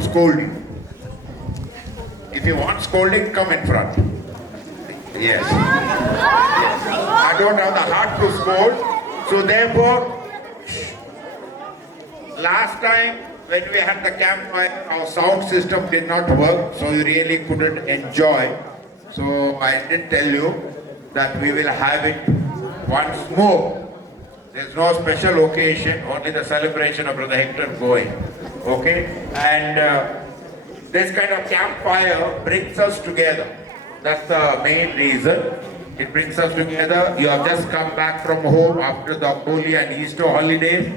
to scold you. If you want scolding, come in front. Yes. I don't have the heart to scold. So therefore, last time when we had the campfire, our sound system did not work, so you really couldn't enjoy. So I did tell you that we will have it once more. There's no special occasion, only the celebration of Brother Hector going. Okay? And this kind of campfire brings us together. That's the main reason. It brings us together. You have just come back from home after the Holi and Easter holidays.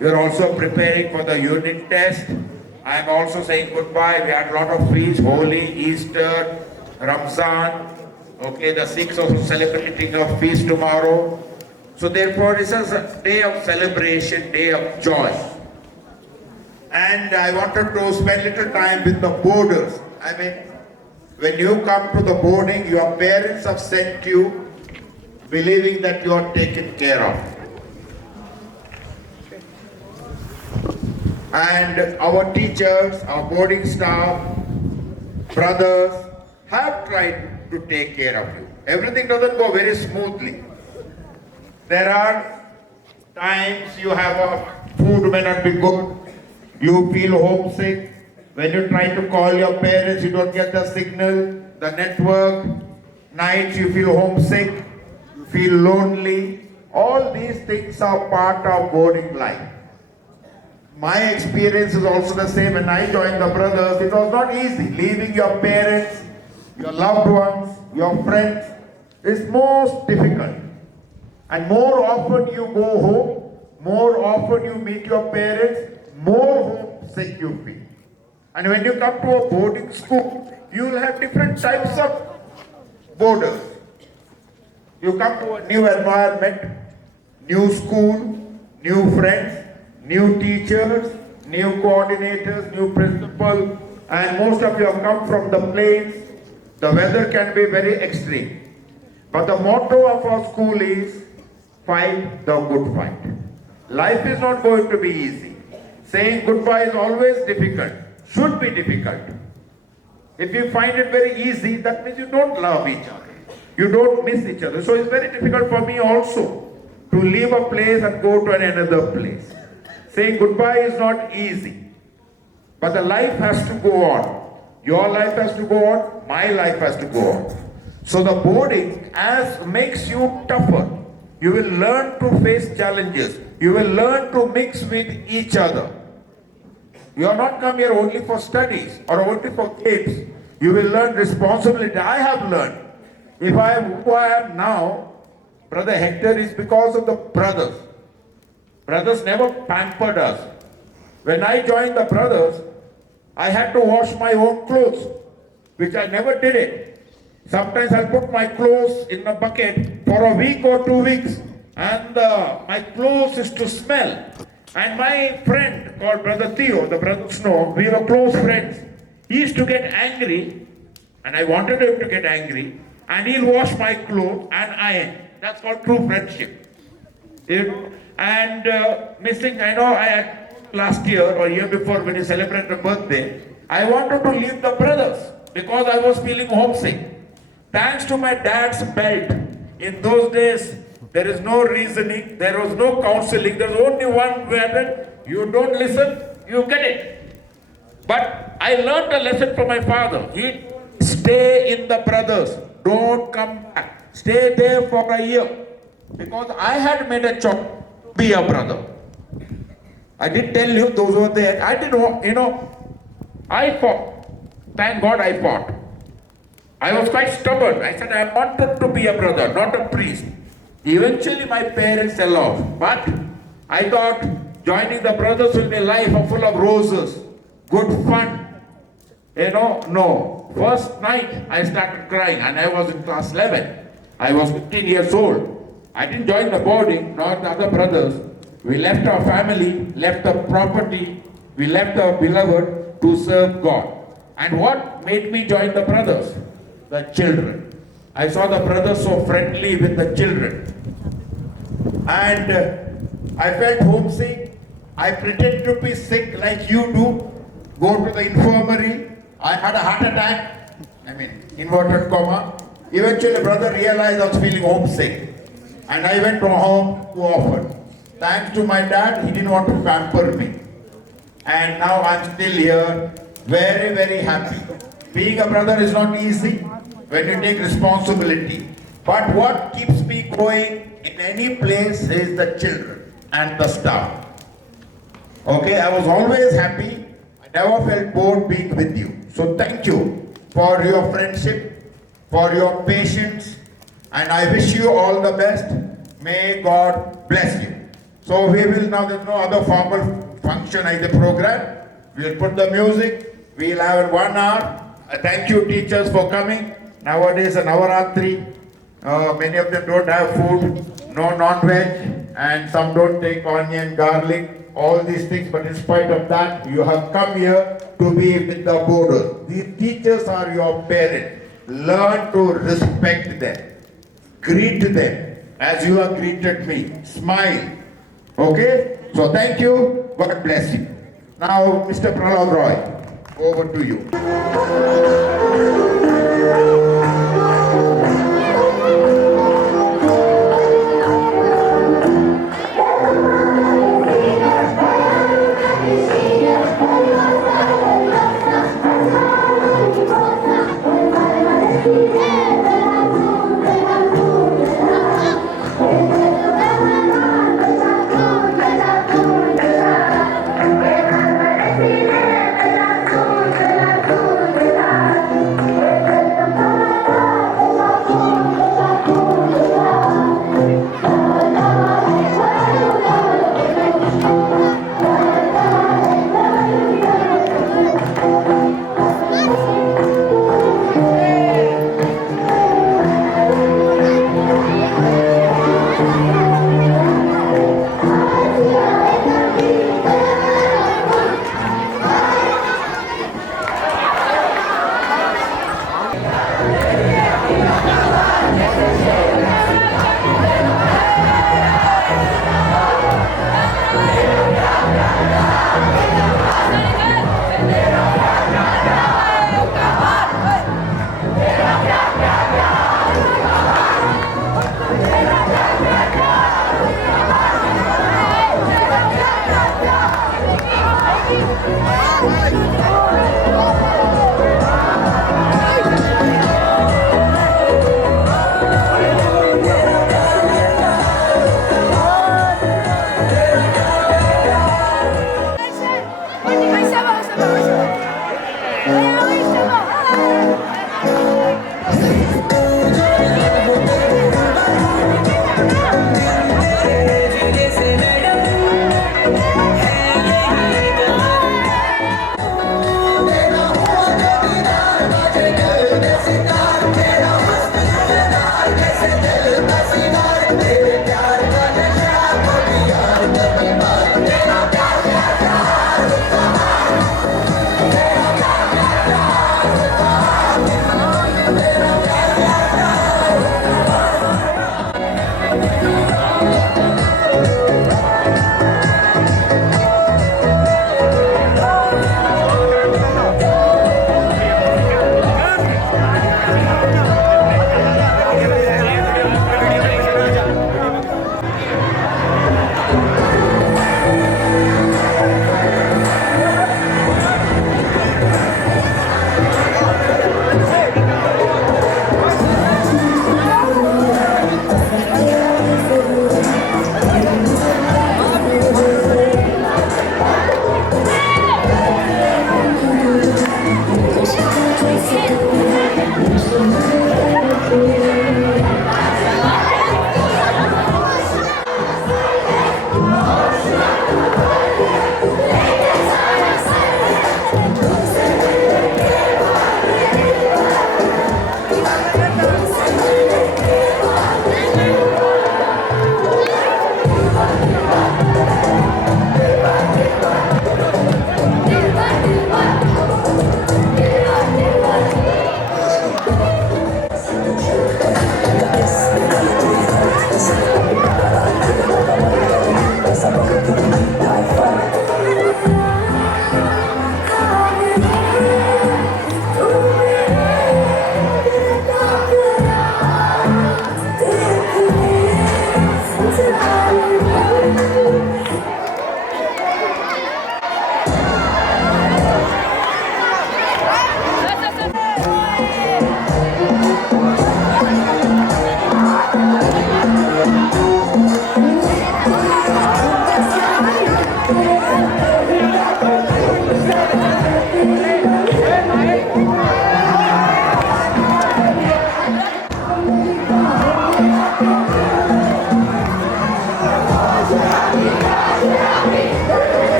You're also preparing for the unit test. I'm also saying goodbye. We had a lot of feasts, Holi, Easter, Ramzan. Okay, the Sikhs also celebrating a feast tomorrow. So therefore, it's a day of celebration, day of joy. And I wanted to spend little time with the boarders. I mean, when you come to the boarding, your parents have sent you believing that you are taken care of. And our teachers, our boarding staff, brothers have tried to take care of you. Everything doesn't go very smoothly. There are times you have food may not be good, you feel homesick. When you try to call your parents, you don't get the signal, the network. Nights you feel homesick, you feel lonely. All these things are part of boarding life. My experience is also the same. When I joined the brothers, it was not easy. Leaving your parents, your loved ones, your friends is most difficult. And more often you go home, more often you meet your parents, more homesick you feel. And when you come to a boarding school, you will have different types of boarders. You come to a new environment, new school, new friends, new teachers, new coordinators, new principal, and most of you have come from the plains. The weather can be very extreme. But the motto of our school is, fight the good fight. Life is not going to be easy. Saying goodbye is always difficult, should be difficult. If you find it very easy, that means you don't love each other. You don't miss each other. So it's very difficult for me also to leave a place and go to another place. Saying goodbye is not easy. But the life has to go on. Your life has to go on, my life has to go on. So the boarding makes you tougher. You will learn to face challenges. You will learn to mix with each other. You are not come here only for studies or only for games. You will learn responsibility. I have learned. If I am who I am now, Brother Hector, is because of the brothers. Brothers never pampered us. When I joined the brothers, I had to wash my own clothes, which I never did it. Sometimes I'll put my clothes in a bucket for a week or 2 weeks, and my clothes is to smell. And my friend called Brother Theo, the Brother Snow, we were close friends. He used to get angry, and I wanted him to get angry, and he'll wash my clothes and iron. That's called true friendship. Missing, I know last year or year before when he celebrated a birthday, I wanted to leave the brothers because I was feeling homesick. Thanks to my dad's belt, in those days, there is no reasoning, there was no counseling, there was only one word, you don't listen, you get it. But I learned a lesson from my father. He stay in the brothers, don't come back. Stay there for a year. Because I had made a choice to be a brother. I did tell you, those who were there, I didn't, I fought. Thank God I fought. I was quite stubborn. I said I wanted to be a brother, not a priest. Eventually my parents allowed. But I thought joining the brothers will be a life full of roses, good fun. No. First night I started crying and I was in class 11. I was 15 years old. I didn't join the boarding, nor the other brothers. We left our family, left the property, we left our beloved to serve God. And what made me join the brothers? The children. I saw the brothers so friendly with the children. And I felt homesick. I pretended to be sick like you do. go to the infirmary. I had a heart attack. I mean, inverted comma. Eventually, brother realized I was feeling homesick. And I went to home too often. Thanks to my dad, he didn't want to pamper me. And now I'm still here, very, very happy. Being a brother is not easy when you take responsibility. But what keeps me going in any place is the children and the staff. Okay, I was always happy. I never felt bored being with you. So thank you for your friendship, for your patience, and I wish you all the best. May God bless you. So we will now, there's no other formal function in the program. We'll put the music. We'll have 1 hour. Thank you teachers for coming. Nowadays a Navaratri. Many of them don't have food, no non-veg, and some don't take onion, garlic, all these things. But in spite of that, you have come here to be with the Bodos. These teachers are your parents. Learn to respect them. Greet them as you have greeted me. Smile. Okay? So thank you. God bless you. Now, Mr. Prahlad Roy, over to you.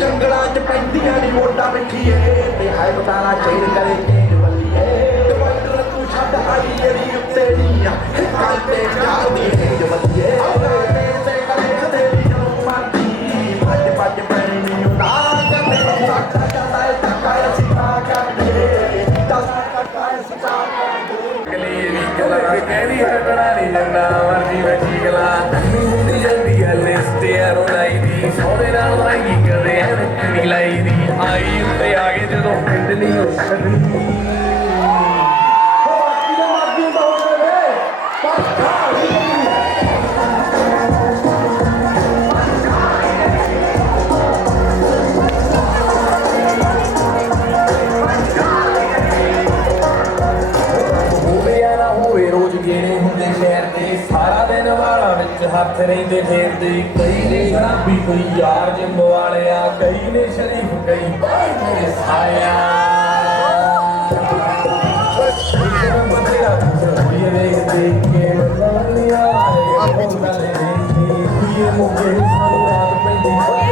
ਜੰਗਲਾਂ ਚ ਪੈਂਦੀਆਂ ਨੀ ਮੋਟਾ ਮਿੱਠੀਏ ਤੇ ਹਾਏ ਬਤਾਲਾ ਚੇੜ ਕਰੇ ਤੇਜ ਬੱਲੀਏ divider ਤੂੰ ਛੱਡ ਆਈ ਜਿਹੜੀ ਉੱਤੇ ਨੀਆਂ ਹਿੱਕਾਂ ਤੇ ਚੱਲਦੀ ਤੇਜ ਬੱਲੀਏ ਤੇ ਕਰੇ ਤੇਰੀ ਨੂੰ ਮਰਦੀ ਭੱਜ ਭੱਜ ਪੈਣੀ ਨੀ ਨਾ ਕਰਦੇ ਸਾਡਾ ਜਾਂਦਾ ਏ ਟੱਕਾ ਸਿੱਧਾ ਕਰਦੇ ਟੱਕਾ ਸਿੱਧਾ ਕਲੀਰੀ ਕਲਾ ਕਹਿੰਦੀ ਹਟਣਾ ਨਹੀਂ ਜੰਨਾ ਮਰਦੀ ਵਜੀ ਗਲਾ ਤੰਨੀ ਹੁੰਦੀ ਜਾਂਦੀ ਐ ਲਿਸਟ ਯਾਰੋ ਲਾਈ ਦੀ ਸੋਹਣੇ ਨਾਲ ਲਾਈ ਕਦੇ ਐਨਕ ਨਹੀਂ ਲਾਈ ਦੀ ਆਈ ਉੱਤੇ ਆ ਗਏ ਜਦੋਂ ਪਿੰਡ ਨਹੀਂ ਹੋ ਸਕਦੀ ਸਾਰਾ ਦਿਨ ਵਾਲਾ ਵਿੱਚ ਹੱਥ ਰਹਿੰਦੇ ਫੇਰਦੇ ਕਈ ਨੇ ਸ਼ਰਾਬੀ ਕੋਈ ਯਾਰ ਜਿੰਮ ਵਾਲਿਆ ਕਈ ਨੇ ਸ਼ਰੀਫ ਕਈ ਮੇਰੇ ਸਾਇਆ ਬਥੇਰਾ ਕੁੜੀ ਦੇਖ ਕੇ ਮਜ਼ਾ ਆਇਆ ਮੁੰਡਾ ਲੈ ਕੇ ਮੁੰਡੇ ਸਾਨੂੰ ਰਾਤ ਪੈਂਦੀ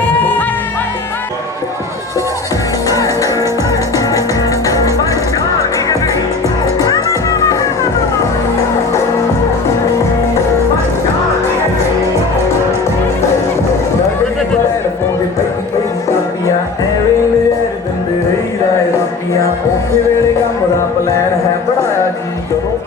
ਔਖੇ ਵੇਲੇ ਕੰਮ ਦਾ ਪਲਾਨ ਹੈ ਬਣਾਇਆ ਜੀ ਜਦੋਂ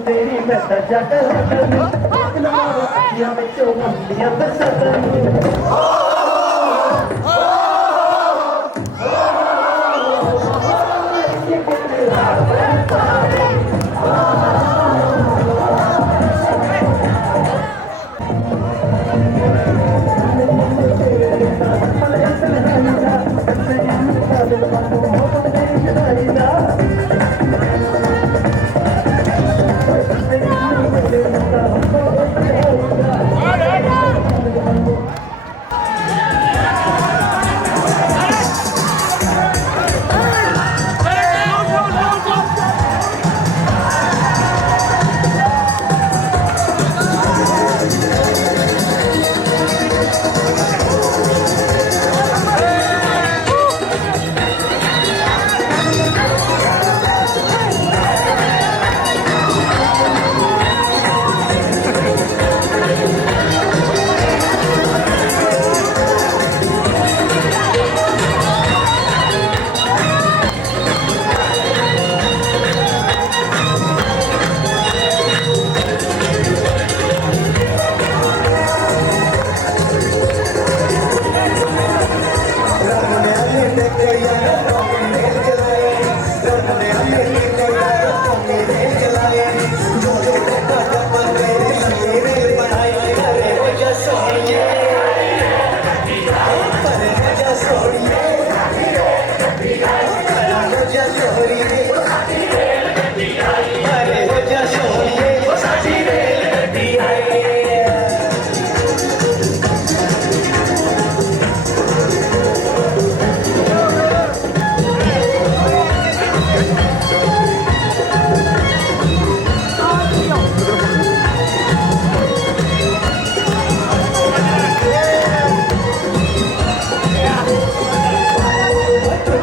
ਤੇਰੀ ਮੈਂ ਤਾਂ ਜੱਟ ਨਾ ਅੱਖੀਆਂ ਵਿੱਚੋਂ ਹੁੰਦੀਆਂ ਬਸਤਨ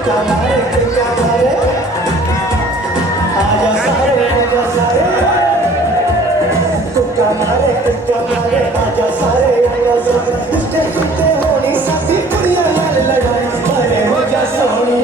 तुक्का मारे आजा सारे तुक्का मारे आजा सारे कुत्ते कुत्ते होनी साथी कुड़ियां नाल लड़ाई मारे हो जा सोनी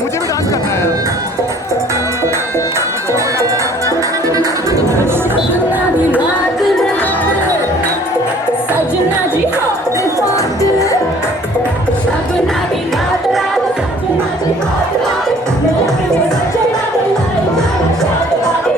मुझे भी डांस करना है सजना भी रात रात सजना जी हाथ हाथ सजना भी रात रात सजना जी हाथ हाथ मेरे सजना भी लाई जाना शाद वाली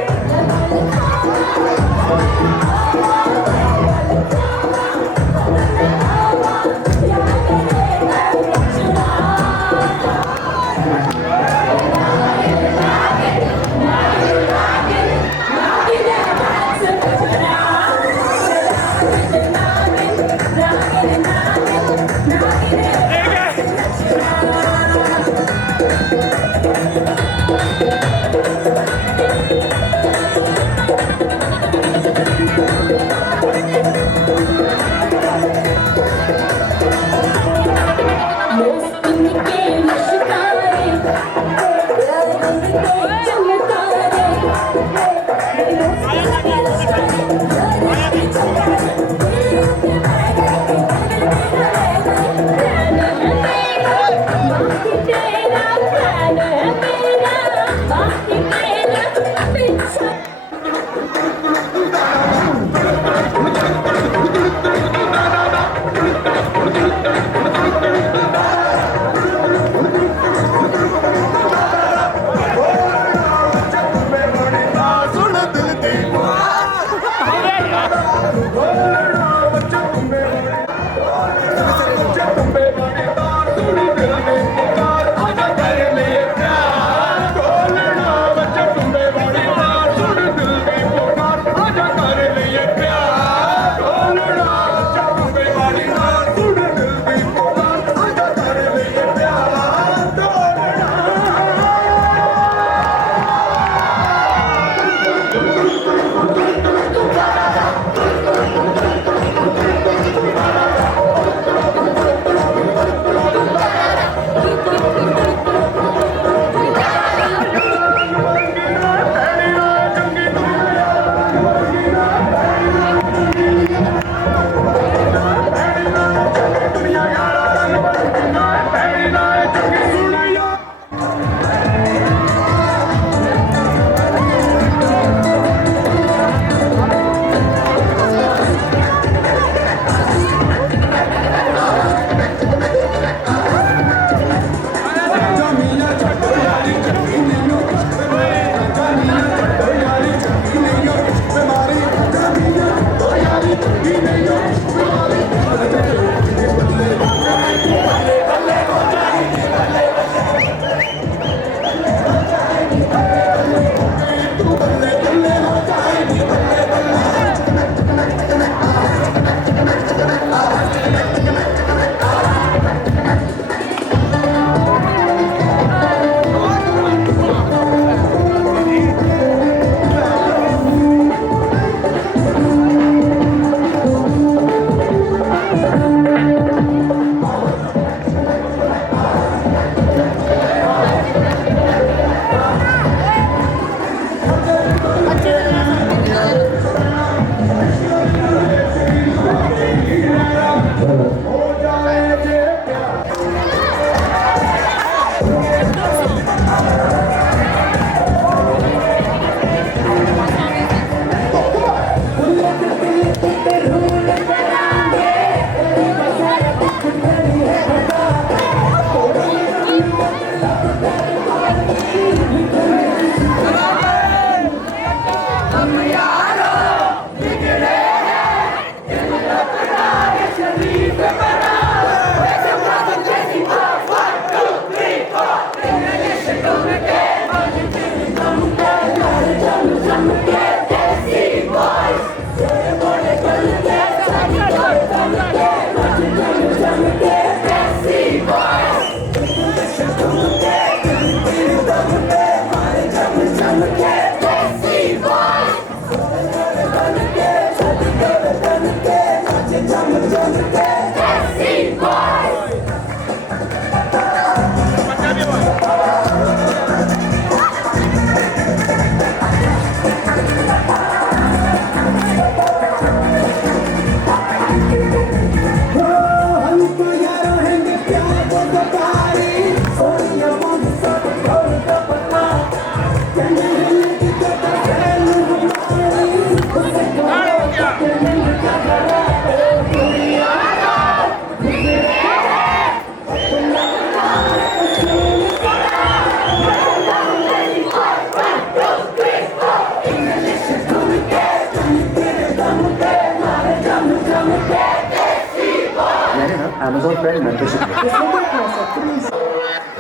Amazon Prime membership.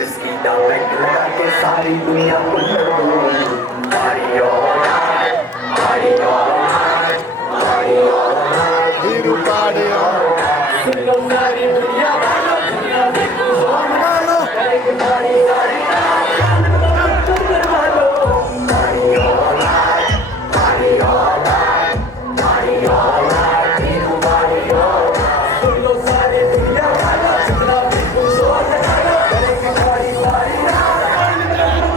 इसकी डाउनलोड लगा के सारी दुनिया को लड़ दो Party all night, party all night, party all night, we do party all night. सुन लो सारी दुनिया वालों, दुनिया देखो वालों, करेंगे party all night, तुम करवा लो Party all night, party all night, party all night, we do party all night. सुन लो सारी दुनिया वालों, दुनिया देखो वालों, करेंगे party all night.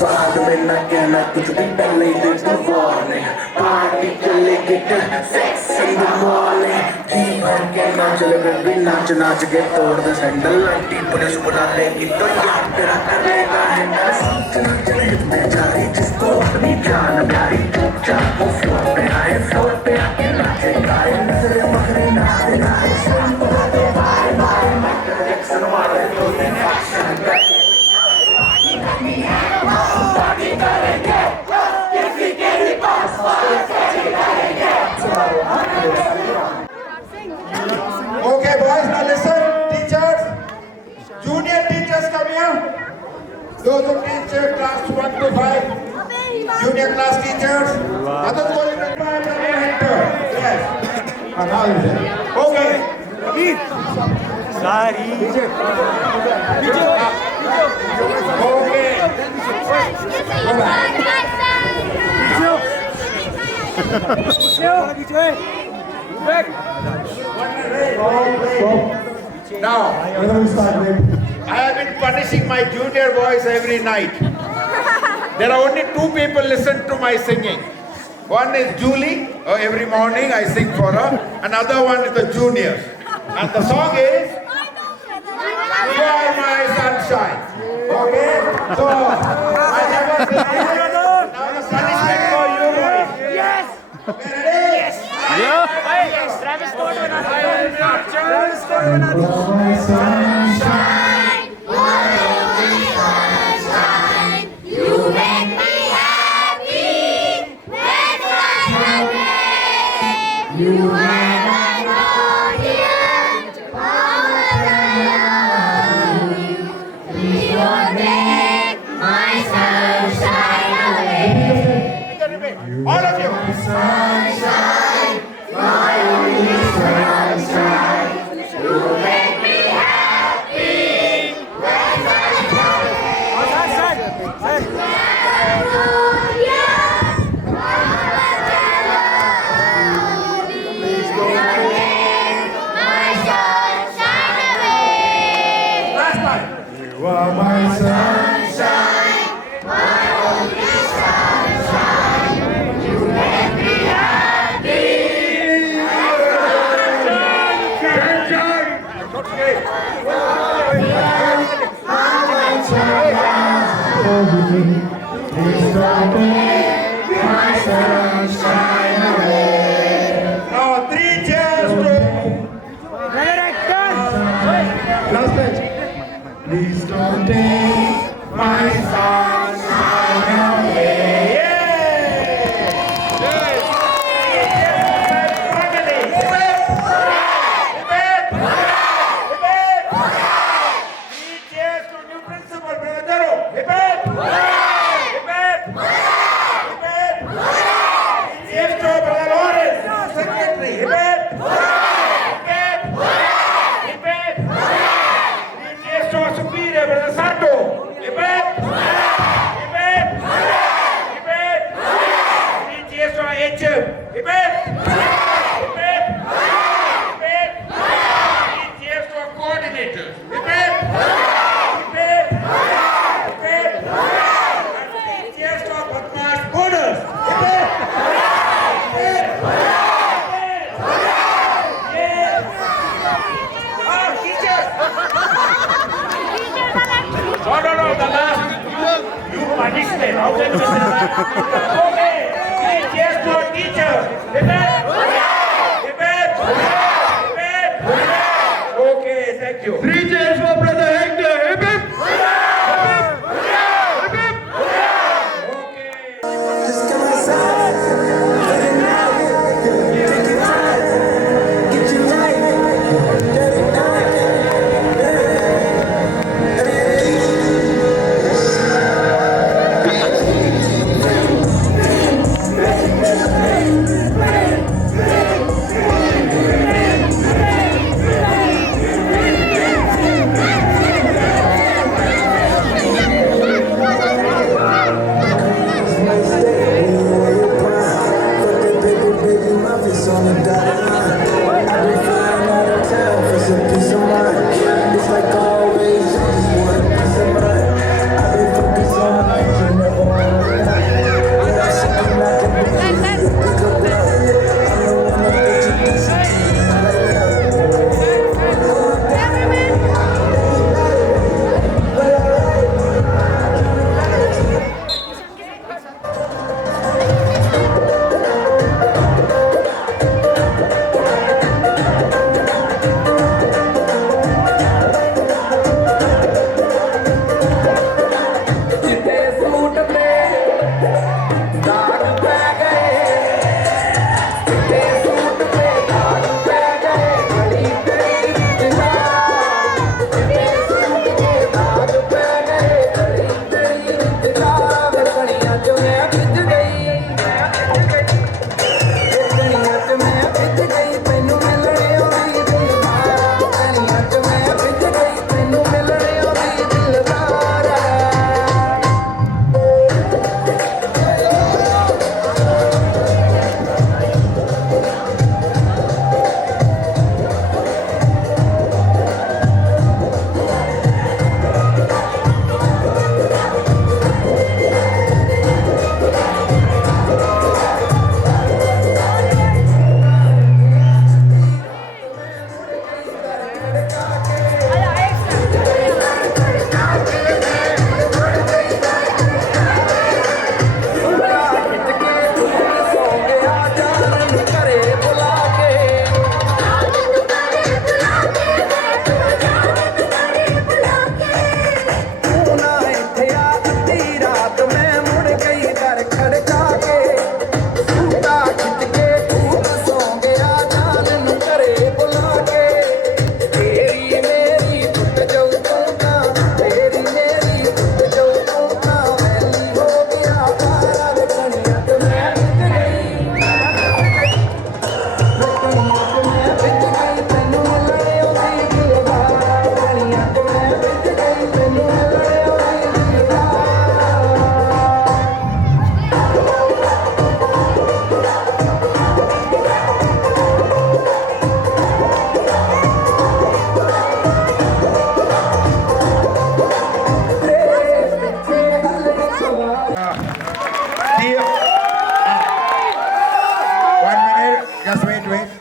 बाद में न कहना कुछ भी पहले ही दे दो warning. Party चले get sex in the morning. जी भर के नाच ले बेबी नाच नाच के तोड़ दे सैंडल आंटी पुलिस बुला लेगी तो याद तेरा करेगा हैंडल चले में जारी जिसको अपनी जान प्यारी चुपचाप वो फ्लोर पे आए फ्लोर पे आके नाचे गाए नजरे पकड़े नाचे गाए सुन बुलाते बाय बाय माइकल जैक्सन वाले तो एक्शन पार्टी करेंगे किसी के भी पास पार्टी करेंगे Okay, boys, now listen. Teachers, junior teachers come here. Those who teach class 1 to 5. Junior class teachers. Others go in the time and enter. Yes. And now is it. Okay. Now, I have been punishing my junior boys every night. There are only two people listen to my singing. One is Julie. Every morning I sing for her. Another one is the juniors. And the song is You Are My Sunshine. Okay? So, I never sing it. Now the punishment for you boys. Yes! Okay, ready? Yes! Travis Scott बना दो Sunshine, follow my sunshine. You make me happy. That's why I pray. You are my guardian. All I love you. Please don't take my sunshine away. All of you. Sunshine, my only sunshine. You make me happy. That's Last time. You are my sunshine, my only sunshine. You make me happy. Sunshine. My sunshine. me. Please don't take my sunshine away. Now 3 cheers to Last bench. Please don't take my sunshine away. No, the last. You participate. How can you say that? Okay. 3 cheers for teacher. Debate. Okay, thank you. 3 cheers for brother Hector. Hip hip. Hip hip. Okay. Just come outside, let it out, take your time, get your life, let it out. On the dotted line, I've been flying out of town for some peace of mind. It's like always, I just want a peace of mind. I've been focused on my future all the time. When I'm sitting out the window, you pick up love. I don't wanna let you disappear right now.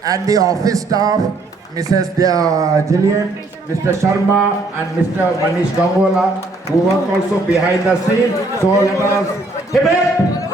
And the office staff, Mrs. Jillian, Mr. Sharma and Mr. Manish Gangola, who work also behind the scene. So let us hip it.